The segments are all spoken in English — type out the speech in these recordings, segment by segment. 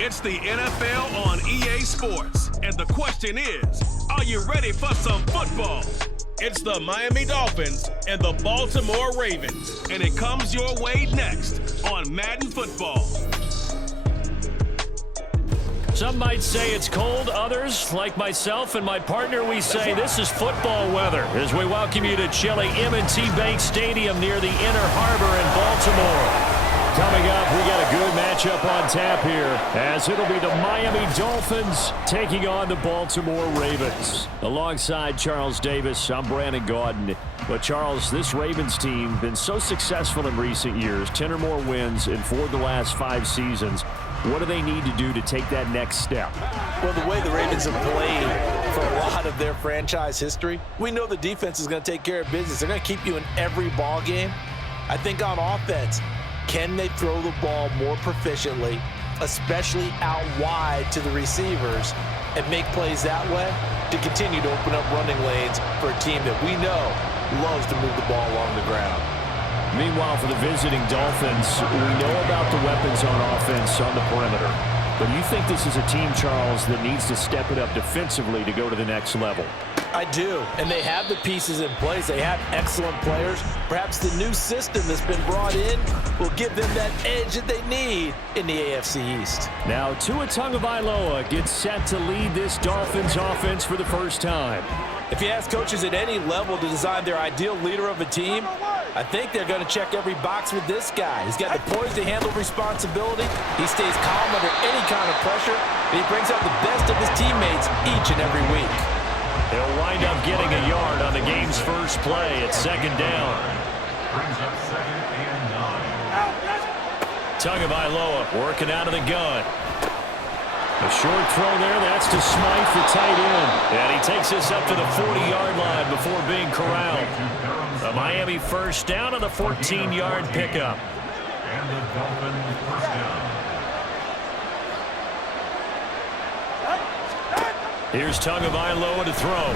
It's the NFL on EA Sports, and the question is, are you ready for some football? It's the Miami Dolphins and the Baltimore Ravens, and it comes your way next on Madden Football. Some might say it's cold. Others, like myself and my partner, we say this is football weather as we welcome you to chilly M&T Bank Stadium near the Inner Harbor in Baltimore. Coming up, we got a good matchup on tap here as it'll be the Miami Dolphins taking on the Baltimore Ravens. Alongside Charles Davis, I'm Brandon Gaudin. But Charles, this Ravens team been so successful in recent years, 10 or more wins in 4 of the last 5 seasons. What do they need to do to take that next step? Well, the way the Ravens have played for a lot of their franchise history, we know the defense is going to take care of business. They're going to keep you in every ball game. I think on offense, can they throw the ball more proficiently, especially out wide to the receivers, and make plays that way to continue to open up running lanes for a team that we know loves to move the ball along the ground? Meanwhile, for the visiting Dolphins, we know about the weapons on offense on the perimeter. But you think this is a team, Charles, that needs to step it up defensively to go to the next level? I do, and they have the pieces in place. They have excellent players. Perhaps the new system that's been brought in will give them that edge that they need in the AFC East. Now, Tua Tagovailoa gets set to lead this Dolphins offense for the first time. If you ask coaches at any level to design their ideal leader of a team, I think they're going to check every box with this guy. He's got the poise to handle responsibility. He stays calm under any kind of pressure, and he brings out the best of his teammates each and every week. He'll wind up getting a yard on the game's first play at second down. Brings up 2nd and 9. Tagovailoa working out of the gun. A short throw there, that's to Smythe, the tight end. And he takes this up to the 40-yard line before being corralled. A Miami first down on the 14-yard pickup. And the Dolphins first down. Here's Tagovailoa to throw.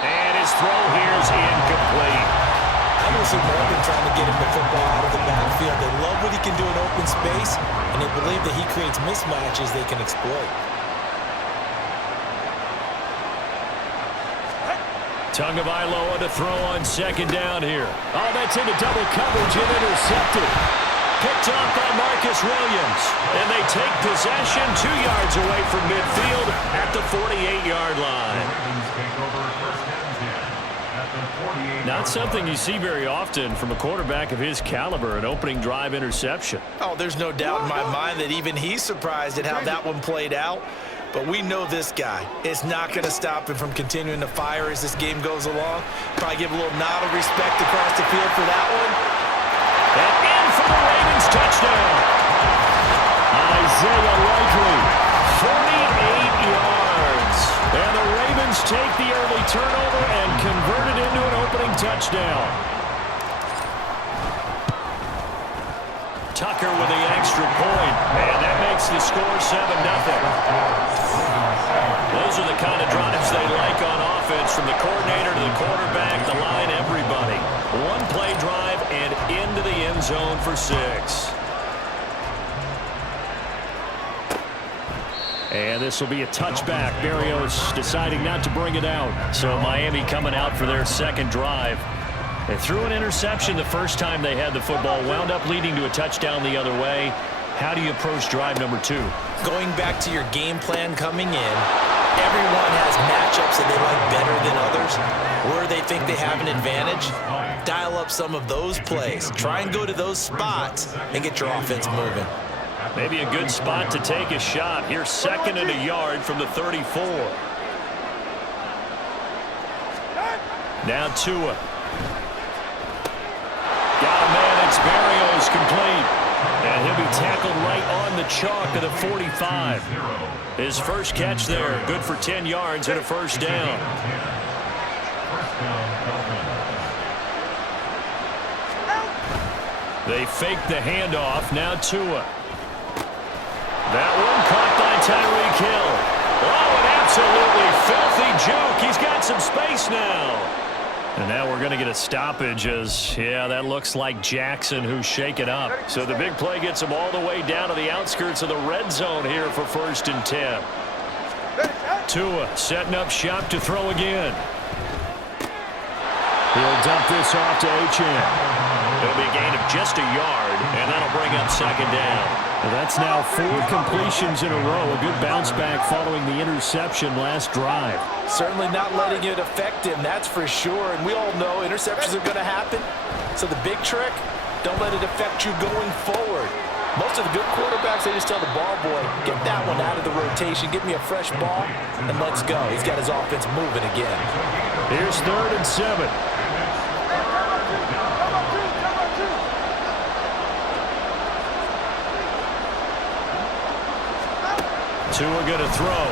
And his throw here is incomplete. I will see Morgan trying to get him the football out of the backfield. They love what he can do in open space, and they believe that he creates mismatches they can exploit. Tagovailoa to throw on second down here. Oh, that's into double coverage and intercepted. Picked up by Marcus Williams. And they take possession 2 yards away from midfield at the 48-yard line. Not something you see very often from a quarterback of his caliber, an opening drive interception. Oh, there's no doubt in my mind that even he's surprised at how that one played out. But we know this guy is not going to stop him from continuing to fire as this game goes along. Probably give a little nod of respect across the field for that one. And in for the Ravens touchdown. Isaiah Likely, 48 yards. And the Ravens take the early turnover and convert it into an opening touchdown. Tucker with the extra point, and that makes the score 7-0. Those are the kind of drives they like on offense, from the coordinator to the quarterback, the line, everybody. One play drive and into the end zone for 6. And this will be a touchback. Berrios deciding not to bring it out. So Miami coming out for their second drive. They threw an interception the first time they had the football, wound up leading to a touchdown the other way. How do you approach drive number 2? Going back to your game plan coming in, everyone has matchups that they like better than others. Where they think they have an advantage, dial up some of those plays. Try and go to those spots and get your offense moving. Maybe a good spot to take a shot. Here's 2nd and a yard from the 34. Now Tua. Got a man, it's Berrios, complete. And he'll be tackled right on the chalk of the 45. His first catch there, good for 10 yards and a first down. They fake the handoff, now Tua. That one caught by Tyreek Hill. Oh, an absolutely filthy juke. He's got some space now. And now we're going to get a stoppage as, yeah, that looks like Jackson who's shaken up. So the big play gets him all the way down to the outskirts of the red zone here for 1st and 10. Tua setting up shop to throw again. He'll dump this off to Achane. It'll be a gain of just a yard, and that'll bring up 2nd down. Well, that's now 4 completions in a row. A good bounce back following the interception last drive. Certainly not letting it affect him, that's for sure. And we all know interceptions are going to happen. So the big trick, don't let it affect you going forward. Most of the good quarterbacks, they just tell the ball boy, get that one out of the rotation, give me a fresh ball, and let's go. He's got his offense moving again. Here's 3rd and 7. Tua going to throw.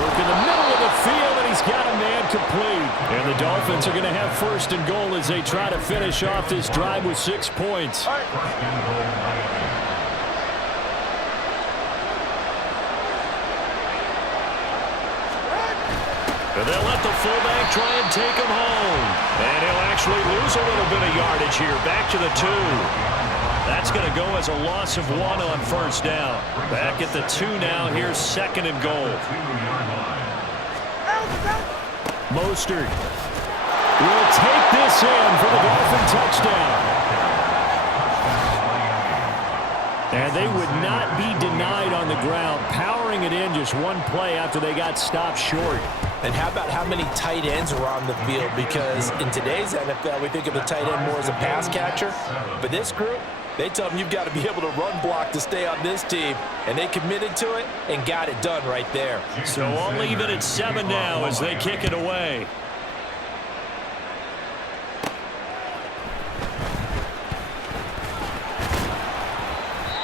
Work in the middle of the field, and he's got a man complete. And the Dolphins are going to have 1st and goal as they try to finish off this drive with 6 points. And they'll let the fullback try and take him home. And he'll actually lose a little bit of yardage here. Back to the 2. That's going to go as a loss of 1 on 1st down. Back at the 2 now. Here's 2nd and goal. Mostert will take this in for the Dolphin touchdown. And they would not be denied on the ground, powering it in just 1 play after they got stopped short. And how about how many tight ends were on the field? Because in today's NFL, we think of the tight end more as a pass catcher. But this group, they tell them you've got to be able to run block to stay on this team. And they committed to it and got it done right there. So I'll leave it at 7 now as they kick it away.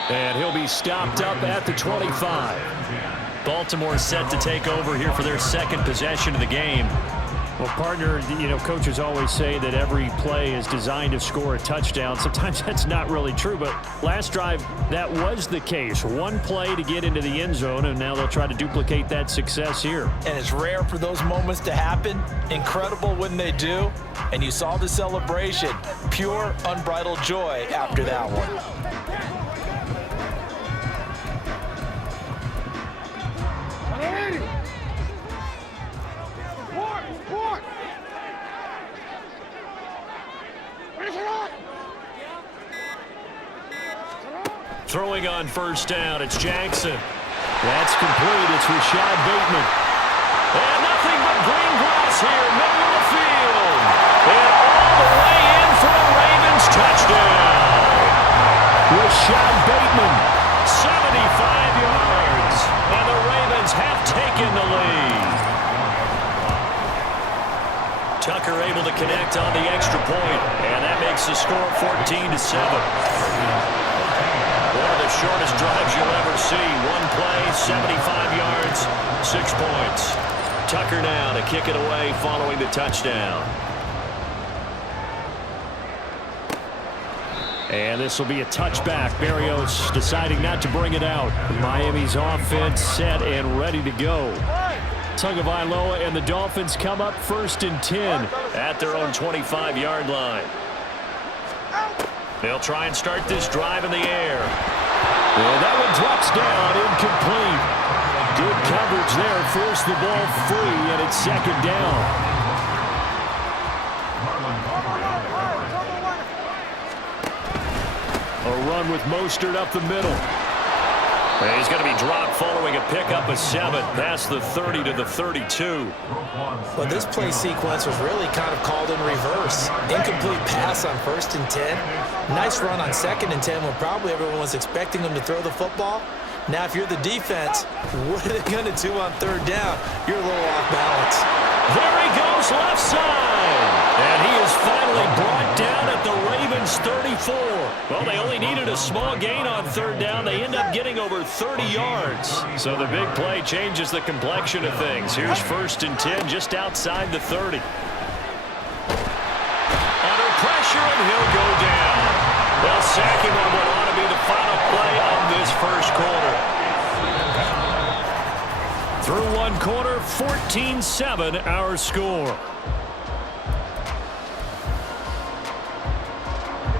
And he'll be stopped up at the 25. Baltimore set to take over here for their 2nd possession of the game. Well, partner, you know, coaches always say that every play is designed to score a touchdown. Sometimes that's not really true, but last drive, that was the case. 1 play to get into the end zone, and now they'll try to duplicate that success here. And it's rare for those moments to happen. Incredible when they do. And you saw the celebration. Pure, unbridled joy after that one. Throwing on 1st down, it's Jackson. That's complete. It's Rashad Bateman. And nothing but green grass here, middle of the field. And all the way in for a Ravens touchdown. Rashad Bateman, 75 yards. And the Ravens have taken the lead. Tucker able to connect on the extra point, and that makes the score 14-7. One of the shortest drives you'll ever see. 1 play, 75 yards, 6 points. Tucker now to kick it away following the touchdown. And this will be a touchback. Barrios deciding not to bring it out. Miami's offense set and ready to go. Tagovailoa and the Dolphins come up 1st and 10 at their own 25-yard line. They'll try and start this drive in the air. And that one drops down, incomplete. Good coverage there, forced the ball free, and it's 2nd down. A run with Mostert up the middle. And he's going to be dropped following a pickup of 7 past the 30 to the 32. Well, this play sequence was really kind of called in reverse. Incomplete pass on 1st and 10. Nice run on 2nd and 10 when probably everyone was expecting him to throw the football. Now, if you're the defense, what are they going to do on 3rd down? You're a little off balance. There he goes, left side. And he is finally brought down at the Ravens 34. Well, they only needed a small gain on 3rd down. They end up getting over 30 yards. So the big play changes the complexion of things. Here's 1st and 10 just outside the 30. Under pressure, and he'll go down. They'll sack him on what ought to be the final play of this 1st quarter. Through 1 quarter, 14-7 our score.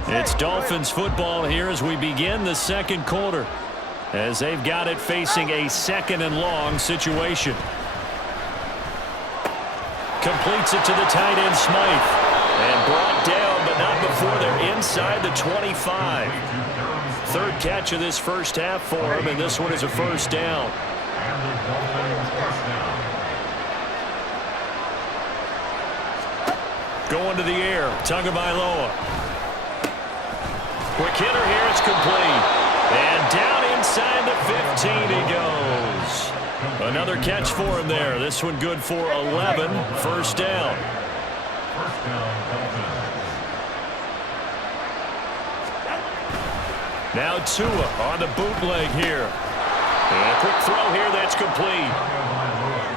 It's Dolphins football here as we begin the second quarter, as they've got it facing a second and long situation. Completes it to the tight end Smythe, and brought down, but not before they're inside the 25. Third catch of this first half for him, and this one is a first down. And the Dolphins first down. Going to the air, Tagovailoa. Quick hitter here, it's complete. And down inside the 15 he goes. Another catch for him there. This one good for 11. First down. First down, Dolphins. Now Tua on the bootleg here. And a quick throw here, that's complete.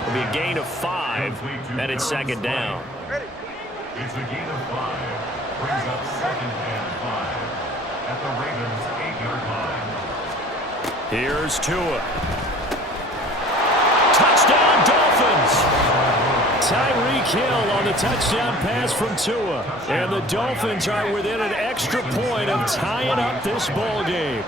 It'll be a gain of 5, and it's second down. It's a gain of 5. Brings up second and 5 at the Ravens' 8-yard line. Here's Tua. Touchdown, Dolphins! Tyreek Hill on the touchdown pass from Tua. And the Dolphins are within an extra point of tying up this ball game.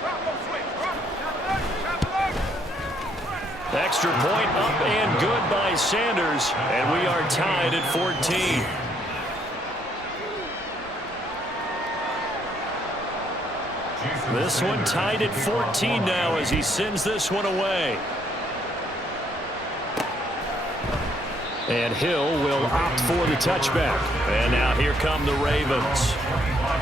Extra point up and good by Sanders. And we are tied at 14. This one tied at 14 now as he sends this one away. And Hill will opt for the touchback. And now here come the Ravens.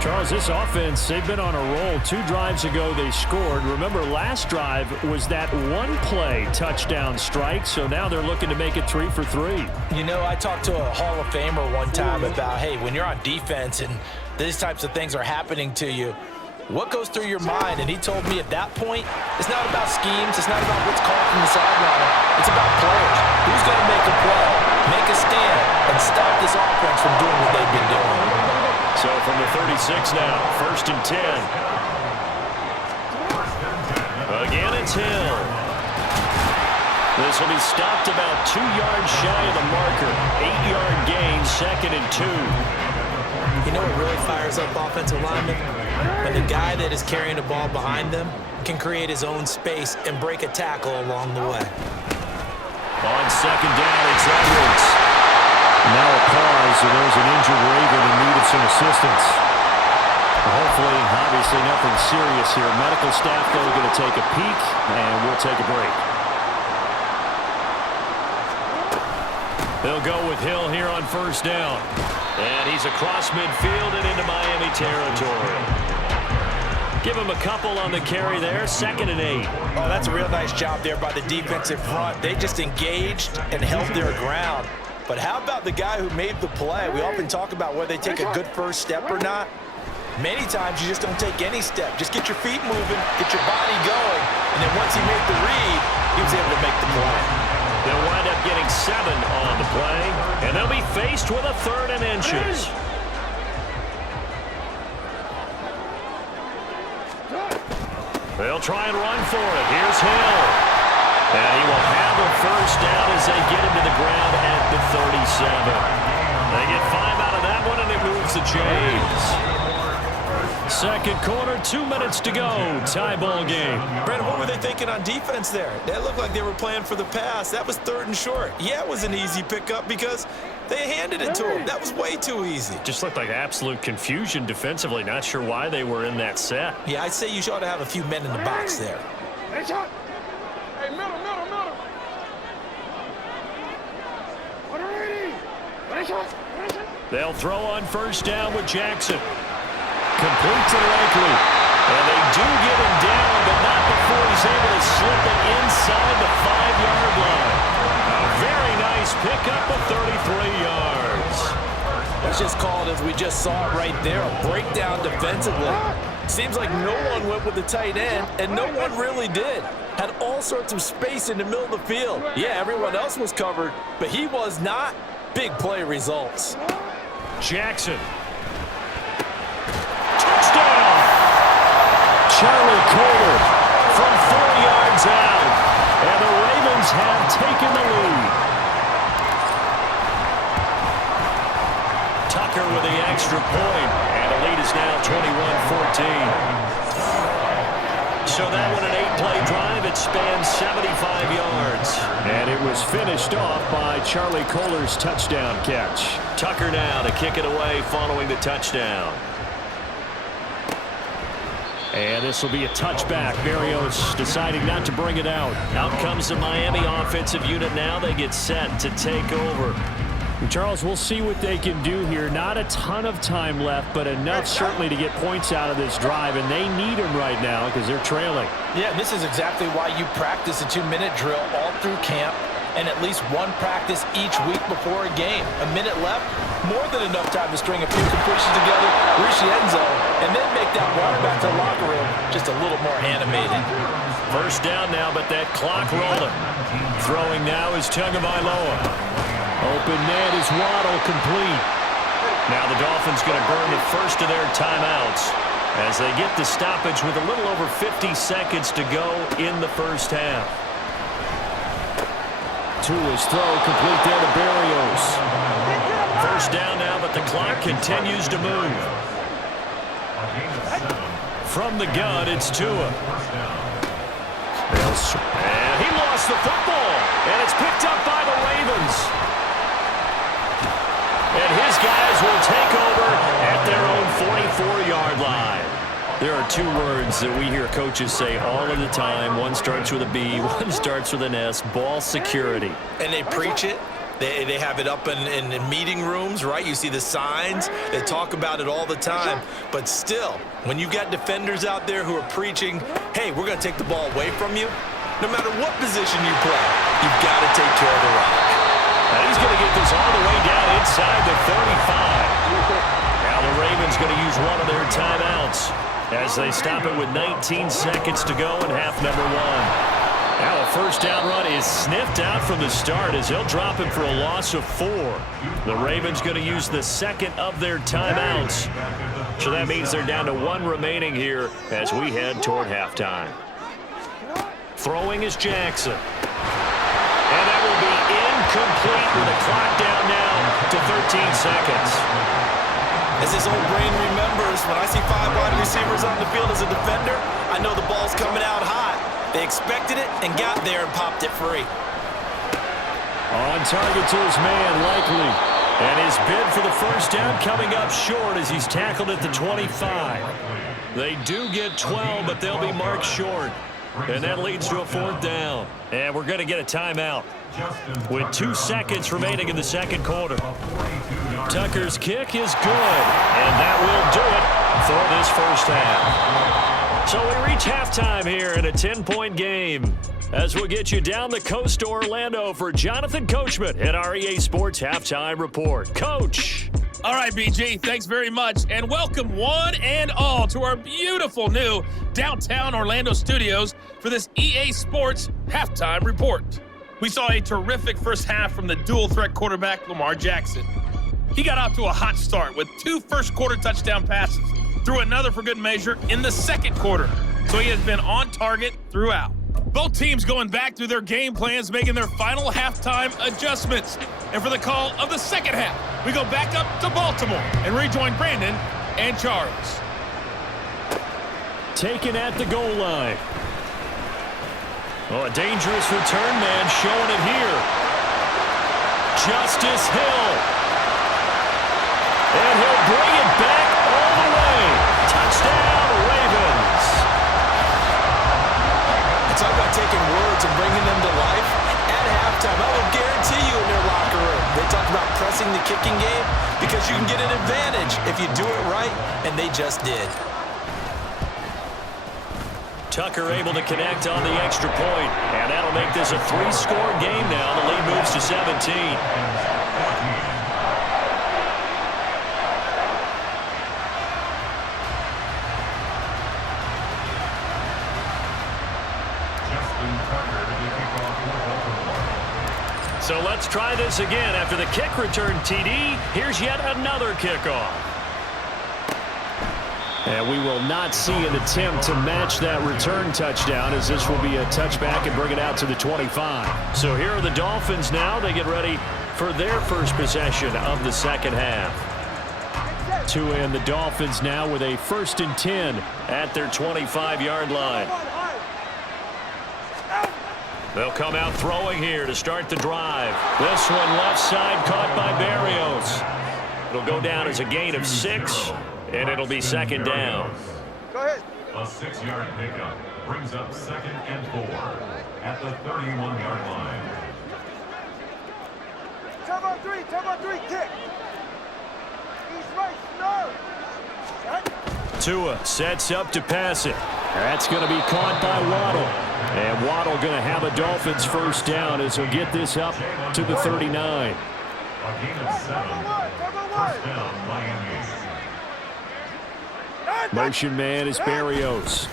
Charles, this offense, they've been on a roll. 2 drives ago they scored. Remember, last drive was that one-play touchdown strike, so now they're looking to make it 3 for 3. You know, I talked to a Hall of Famer one time about, hey, when you're on defense and these types of things are happening to you, what goes through your mind? And he told me at that point, it's not about schemes. It's not about what's called from the sideline. It's about players. Who's going to make a play, make a stand, and stop this offense from doing what they've been doing. So from the 36 now, 1st and 10. Again, it's Hill. This will be stopped about 2 yards shy of the marker. 8-yard gain, 2nd and 2. You know what really fires up offensive linemen? When the guy that is carrying the ball behind them can create his own space and break a tackle along the way. On 2nd down, it's Edwards. Now a pause, and there's an injured Raven in need of some assistance. Hopefully, obviously nothing serious here. Medical staff, though, going to take a peek, and we'll take a break. They'll go with Hill here on 1st down. And he's across midfield and into Miami territory. Give him a couple on the carry there, 2nd and 8. Oh, that's a real nice job there by the defensive front. They just engaged and held their ground. But how about the guy who made the play? We often talk about whether they take a good first step or not. Many times you just don't take any step. Just get your feet moving, get your body going, and then once he made the read, he was able to make the play. They'll wind up getting 7 on the play, and they'll be faced with a 3rd and inches. They'll try and run for it. Here's Hill. And he will have a first down as they get him to the ground at the 37. They get 5 out of that one, and it moves the chains. Second quarter, 2 minutes to go. Tie ball game. Brandon, what were they thinking on defense there? That looked like they were playing for the pass. That was 3rd and short. Yeah, it was an easy pickup because they handed it to him. That was way too easy. Just looked like absolute confusion defensively. Not sure why they were in that set. Yeah, I'd say you ought to have a few men in the box there. Hey, shot. Hey, middle. They'll throw on 1st down with Jackson. Complete to Likely. And they do get him down, but not before he's able to slip it inside the 5-yard line. A very nice pickup of 33 yards. That's just called, as we just saw it right there, a breakdown defensively. Seems like no one went with the tight end, and no one really did. Had all sorts of space in the middle of the field. Yeah, everyone else was covered, but he was not. Big play results. Jackson. Touchdown! Charlie Coder from 4 yards out. And the Ravens have taken the lead. Tucker with the extra point, and the lead is now 21-14. So that one, an 8-play drive. It spans 75 yards. And it was finished off by Charlie Kolar's touchdown catch. Tucker now to kick it away following the touchdown. And this will be a touchback. Berrios deciding not to bring it out. Out comes the Miami offensive unit now. They get set to take over. Charles, we'll see what they can do here. Not a ton of time left, but enough certainly to get points out of this drive, and they need them right now because they're trailing. Yeah, this is exactly why you practice a 2-minute drill all through camp and at least one practice each week before a game. A minute left, more than enough time to string a few completions together, reach the end zone, and then make that run back to the locker room just a little more animated. First down now, but that clock rolling. Throwing now is Tagovailoa. Open net is Waddle, complete. Now the Dolphins going to burn the first of their timeouts as they get the stoppage with a little over 50 seconds to go in the first half. Tua's throw complete there to Berrios. First down now, but the clock continues to move. From the gun, it's Tua. And he lost the football, and it's picked up by the Ravens. And his guys will take over at their own 44-yard line. There are two words that we hear coaches say all of the time. One starts with a B, one starts with an S, ball security. And they preach it. They have it up in meeting rooms, right? You see the signs. They talk about it all the time. But still, when you've got defenders out there who are preaching, hey, we're going to take the ball away from you, no matter what position you play, you've got to take care of the rock. And he's going to get this all the way down inside the 35. Now the Ravens going to use one of their timeouts as they stop it with 19 seconds to go in half number one. Now a first down run is sniffed out from the start as he'll drop him for a loss of 4. The Ravens going to use the second of their timeouts. So that means they're down to 1 remaining here as we head toward halftime. Throwing is Jackson. And that will be incomplete with a clock down now to 13 seconds. As this old brain remembers, when I see 5 wide receivers on the field as a defender, I know the ball's coming out hot. They expected it and got there and popped it free. On target to his man, Likely. And his bid for the first down coming up short as he's tackled at the 25. They do get 12, but they'll be marked short. And that leads to a 4th down. And we're going to get a timeout with 2 seconds remaining in the second quarter. Tucker's kick is good, and that will do it for this first half. So we reach halftime here in a 10-point game as we'll get you down the coast to Orlando for Jonathan Coachman at our EA Sports Halftime Report. Coach. All right, BG, thanks very much, and welcome one and all to our beautiful new downtown Orlando studios for this EA Sports Halftime Report. We saw a terrific first half from the dual-threat quarterback, Lamar Jackson. He got off to a hot start with 2 first-quarter touchdown passes, threw another for good measure in the second quarter, so he has been on target throughout. Both teams going back through their game plans, making their final halftime adjustments. And for the call of the second half, we go back up to Baltimore and rejoin Brandon and Charles. Taken at the goal line. Oh, a dangerous return man showing it here. Justice Hill. And he'll bring it back all the way. Touchdown, Ravens. Talk about taking words and bringing them to life. At halftime, I will guarantee you in their locker room, they talk about pressing the kicking game because you can get an advantage if you do it right, and they just did. Tucker able to connect on the extra point, and that'll make this a 3-score game now. The lead moves to 17. So let's try this again. After the kick return TD, here's yet another kickoff. And we will not see an attempt to match that return touchdown, as this will be a touchback and bring it out to the 25. So here are the Dolphins now. They get ready for their first possession of the second half. Tua and the Dolphins now with a 1st and 10 at their 25-yard line. They'll come out throwing here to start the drive. This one left side caught by Berrios. It'll go down as a gain of 6, and it'll be 2nd down. Go ahead. A 6-yard pickup brings up 2nd and 4 at the 31-yard line. Come on 3, kick. He's right, no. Tua sets up to pass it. That's going to be caught by Waddle. And Waddle going to have a Dolphins 1st down as he'll get this up to the 39. A gain of 7. 1st down, Miami. Motion man is Berrios.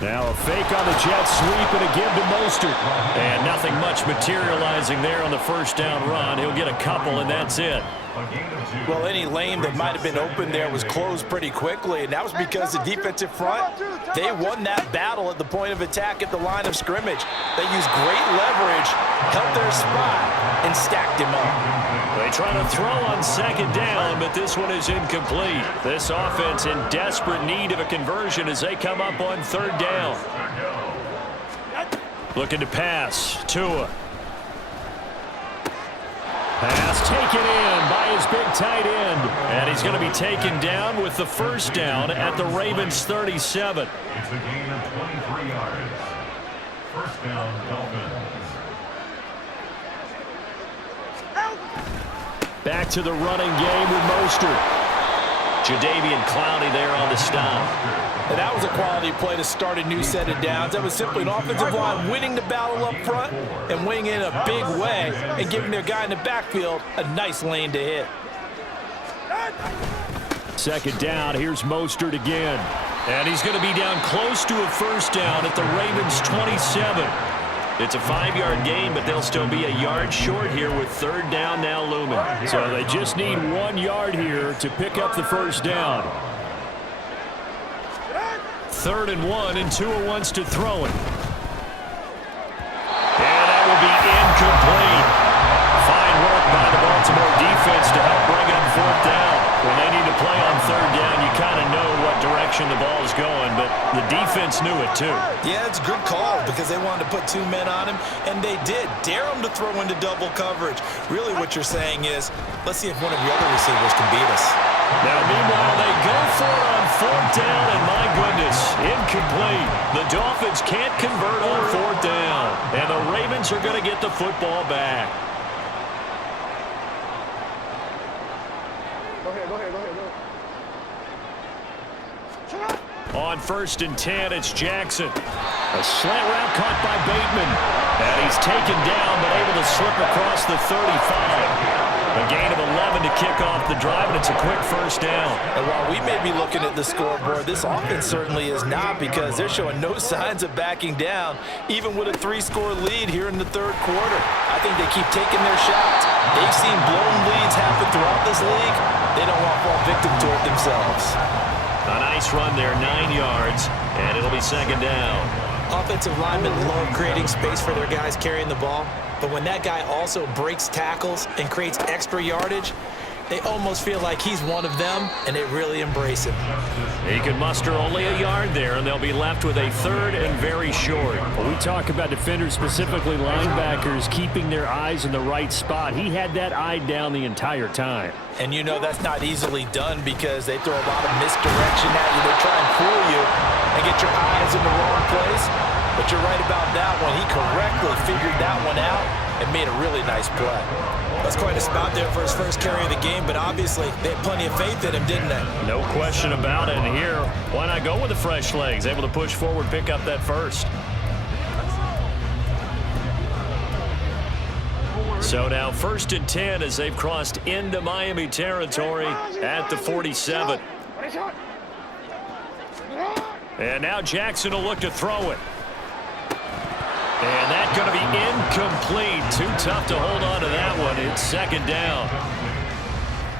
Now a fake on the jet sweep and a give to Mostert. And nothing much materializing there on the 1st down run. He'll get a couple, and that's it. Well, any lane that might have been open there was closed pretty quickly, and that was because the defensive front, they won that battle at the point of attack at the line of scrimmage. They used great leverage, held their spot, and stacked him up. They try to throw on 2nd down, but this one is incomplete. This offense in desperate need of a conversion as they come up on 3rd down. Looking to pass. Tua. Pass taken in by his big tight end. And he's going to be taken down with the 1st down at the Ravens 37. It's a gain of 23 yards. 1st down, Dolphins. Back to the running game with Mostert. Jadeveon Clowney there on the stop. And that was a quality play to start a new set of downs. That was simply an offensive line winning the battle up front and winning in a big way and giving their guy in the backfield a nice lane to hit. 2nd down. Here's Mostert again. And he's going to be down close to a 1st down at the Ravens 27. It's a 5-yard gain, but they'll still be a yard short here with 3rd down now looming. So they just need 1 yard here to pick up the 1st down. 3rd and 1, and Tua wants to throw it. And that will be incomplete. Fine work by the Baltimore defense to help bring up 4th down. When they need to play on 3rd down, you kind of know what direction the ball is going, but the defense knew it too. Yeah, it's a good call because they wanted to put 2 men on him, and they did. Dare him to throw into double coverage. Really what you're saying is, let's see if one of the other receivers can beat us. Now, meanwhile, they go for it on 4th down, and my goodness, incomplete. The Dolphins can't convert on 4th down, and the Ravens are going to get the football back. Go ahead. On 1st and 10, it's Jackson. A slant route caught by Bateman. And he's taken down, but able to slip across the 35. A gain of 11 to kick off the drive, and it's a quick 1st down. And while we may be looking at the scoreboard, this offense certainly is not, because they're showing no signs of backing down, even with a 3-score lead here in the 3rd quarter. I think they keep taking their shots. They've seen blown leads happen throughout this league. They don't want to fall victim to it themselves. A nice run there, 9 yards, and it'll be 2nd down. Offensive linemen love creating space for their guys carrying the ball, but when that guy also breaks tackles and creates extra yardage, they almost feel like he's one of them, and they really embrace him. He can muster only a yard there, and they'll be left with a 3rd and very short. When we talk about defenders, specifically linebackers, keeping their eyes in the right spot, he had that eye down the entire time. And you know that's not easily done because they throw a lot of misdirection at you. They try and fool you and get your eyes in the wrong place. But you're right about that one. He correctly figured that one out and made a really nice play. That's quite a spot there for his first carry of the game, but obviously they had plenty of faith in him, didn't they? No question about it. And here, why not go with the fresh legs? Able to push forward, pick up that 1st. So now 1st and 10 as they've crossed into Miami territory at the 47. And now Jackson will look to throw it. And that's going to be incomplete. Too tough to hold on to that one. It's 2nd down.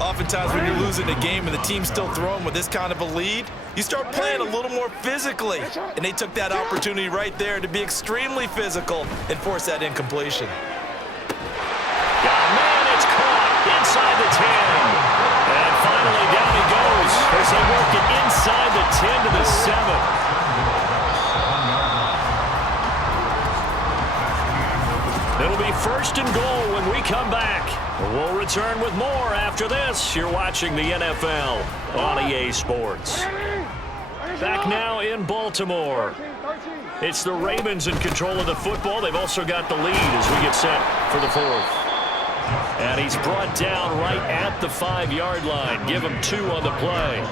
Oftentimes when you're losing a game and the team's still throwing with this kind of a lead, you start playing a little more physically. And they took that opportunity right there to be extremely physical and force that incompletion. Man, it's caught inside the 10. And finally down he goes as they work it inside the 10 to the 7. It'll be first and goal when we come back. We'll return with more after this. You're watching the NFL on EA Sports. Back now in Baltimore. It's the Ravens in control of the football. They've also got the lead as we get set for the fourth. And he's brought down right at the 5-yard line. Give him 2 on the play.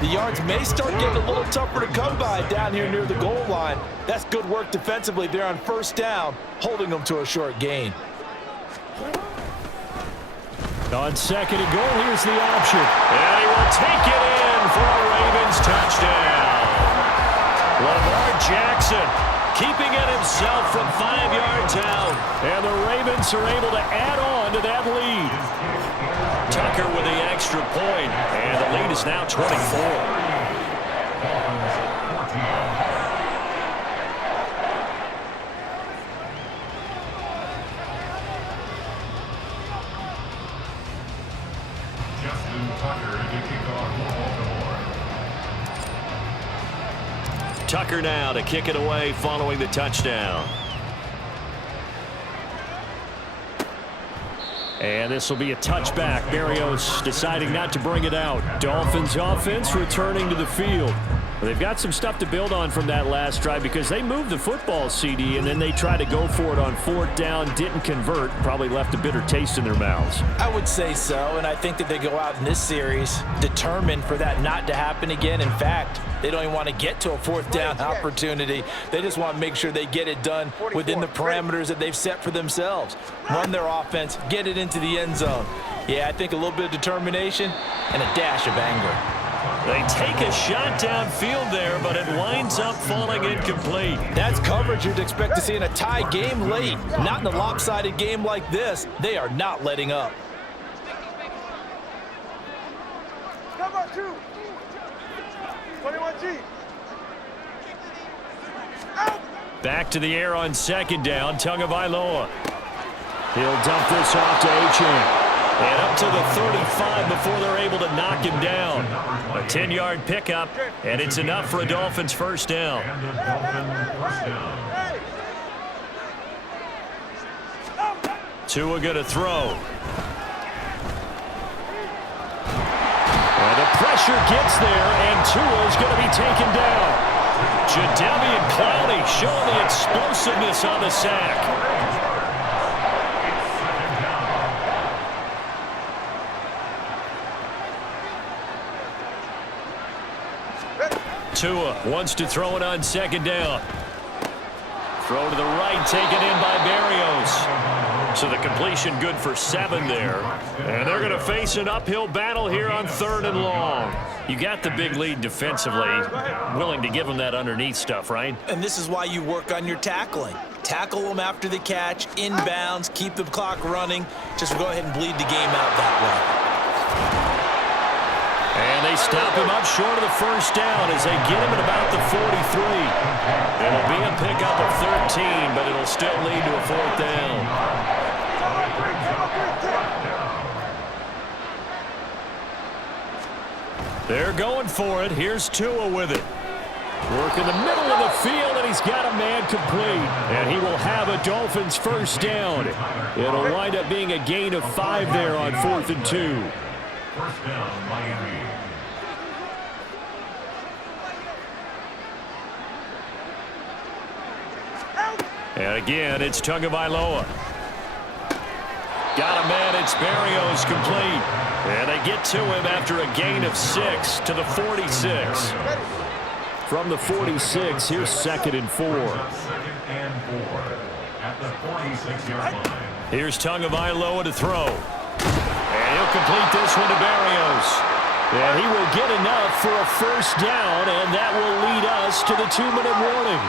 The yards may start getting a little tougher to come by down here near the goal line. That's good work defensively there on first down, holding them to a short gain. On second and goal, here's the option. And he will take it in for a Ravens touchdown. Lamar Jackson keeping it himself from 5 yards out. And the Ravens are able to add on to that lead. Tucker with the extra point, and the lead is now 24. Justin Tucker to kick off for Baltimore. Tucker now to kick it away following the touchdown. And this will be a touchback. Berrios deciding not to bring it out. Dolphins offense returning to the field. They've got some stuff to build on from that last drive because they moved the football, CD, and then they tried to go for it on 4th down, didn't convert, probably left a bitter taste in their mouths. I would say so, and I think that they go out in this series determined for that not to happen again. In fact, they don't even want to get to a 4th down opportunity. They just want to make sure they get it done within the parameters that they've set for themselves. Run their offense, get it into the end zone. Yeah, I think a little bit of determination and a dash of anger. They take a shot downfield there, but it winds up falling incomplete. That's coverage you'd expect to see in a tie game late. Not in a lopsided game like this. They are not letting up. Cover 2. 21G. Out. Back to the air on 2nd down, Tagovailoa. He'll dump this off to Achane. And up to the 35 before they're able to knock him down. A 10-yard pickup, and it's enough for a Dolphins first down. And a Dolphin first down. Tua going to throw. And the pressure gets there, and Tua's going to be taken down. Jadeveon Clowney showing the explosiveness on the sack. Tua wants to throw it on 2nd down. Throw to the right, taken in by Berrios. So the completion good for 7 there. And they're going to face an uphill battle here on 3rd and long. You got the big lead defensively. Willing to give them that underneath stuff, right? And this is why you work on your tackling. Tackle them after the catch, inbounds, keep the clock running. Just go ahead and bleed the game out that way. And they stop him up short of the first down as they get him at about the 43. It'll be a pickup of 13, but it'll still lead to a 4th down. They're going for it. Here's Tua with it. Work in the middle of the field, and he's got a man complete. And he will have a Dolphins first down. It'll wind up being a gain of 5 there on 4th and 2. First down, Miami. And again, it's Tagovailoa. Got a man, it's Berrios complete. And they get to him after a gain of 6 to the 46. From the 46, here's 2nd and 4. 2nd and 4 at the 46-yard line. Here's Tagovailoa to throw. And he'll complete this one to Berrios. And he will get enough for a first down, and that will lead us to the 2-minute warning.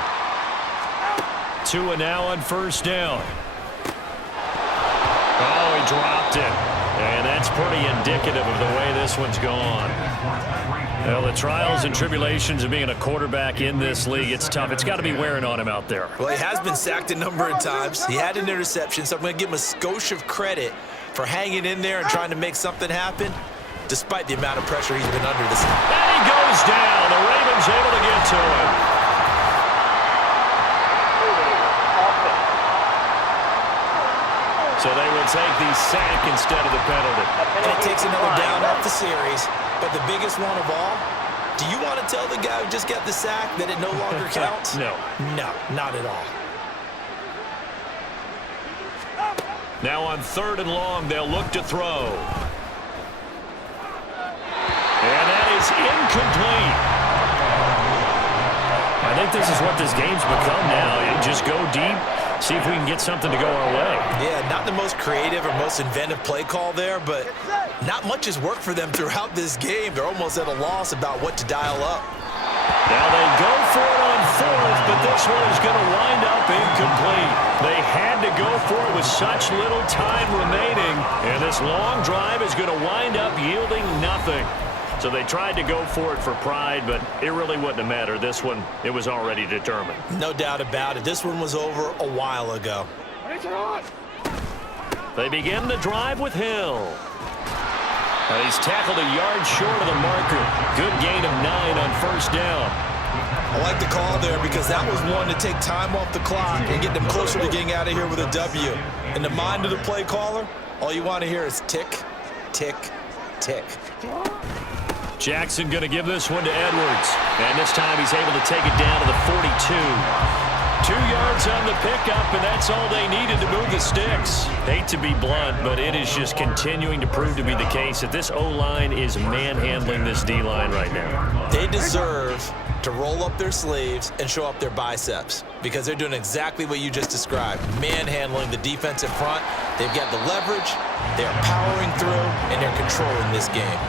Tua now on first down. Oh, he dropped it. And that's pretty indicative of the way this one's gone. Well, the trials and tribulations of being a quarterback in this league, it's tough. It's got to be wearing on him out there. Well, he has been sacked a number of times. He had an interception, so I'm going to give him a skosh of credit for hanging in there and trying to make something happen, despite the amount of pressure he's been under this. And he goes down. The Ravens able to get to him. So they will take the sack instead of the penalty. And it takes another down off the series. But the biggest one of all, do you want to tell the guy who just got the sack that it no longer counts? No. No, not at all. Now on 3rd and long, they'll look to throw. And that is incomplete. I think this is what this game's become now. You just go deep, see if we can get something to go our way. Yeah, not the most creative or most inventive play call there, but not much has worked for them throughout this game. They're almost at a loss about what to dial up. Now they go for it on 4th, but this one is going to wind up incomplete. They had to go for it with such little time remaining, and this long drive is going to wind up yielding nothing. So they tried to go for it for pride, but it really wouldn't have mattered. This one, it was already determined. No doubt about it. This one was over a while ago. They begin the drive with Hill. He's tackled a yard short of the marker. Good gain of 9 on 1st down. I like the call there because that was one to take time off the clock and get them closer to getting out of here with a W. In the mind of the play caller, all you want to hear is tick, tick, tick. Jackson going to give this one to Edwards. And this time he's able to take it down to the 42. 2 yards on the pickup, and that's all they needed to move the sticks. Hate to be blunt, but it is just continuing to prove to be the case that this O-line is manhandling this D-line right now. They deserve to roll up their sleeves and show up their biceps because they're doing exactly what you just described, manhandling the defensive front. They've got the leverage, they're powering through, and they're controlling this game.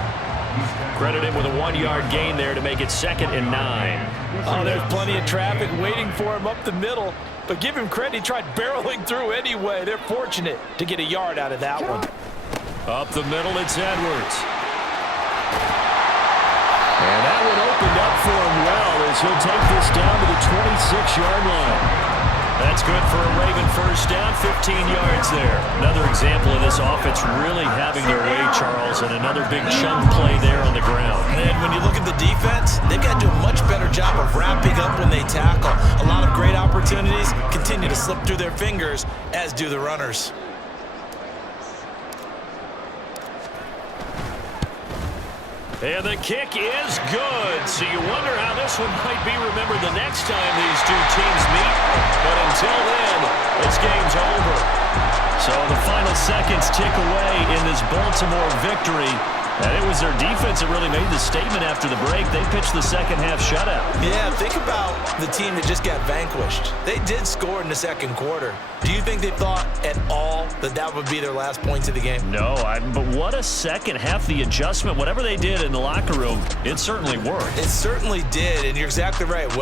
Credit him with a 1-yard gain there to make it 2nd and 9. Oh, there's plenty of traffic waiting for him up the middle. But give him credit, he tried barreling through anyway. They're fortunate to get a yard out of that one. Up the middle, it's Edwards. And that one opened up for him well as he'll take this down to the 26-yard line. That's good for a Raven 1st down, 15 yards there. Another example of this offense really having their way, Charles, and another big chunk play there on the ground. And when you look at the defense, they've got to do a much better job of wrapping up when they tackle. A lot of great opportunities continue to slip through their fingers, as do the runners. And the kick is good. So you wonder how this one might be remembered the next time these two teams meet. But until then, this game's over. So the final seconds tick away in this Baltimore victory. And it was their defense that really made the statement after the break. They pitched the second-half shutout. Yeah, think about the team that just got vanquished. They did score in the 2nd quarter. Do you think they thought at all that that would be their last points of the game? No, but what a second half. The adjustment, whatever they did in the locker room, it certainly worked. It certainly did, and you're exactly right.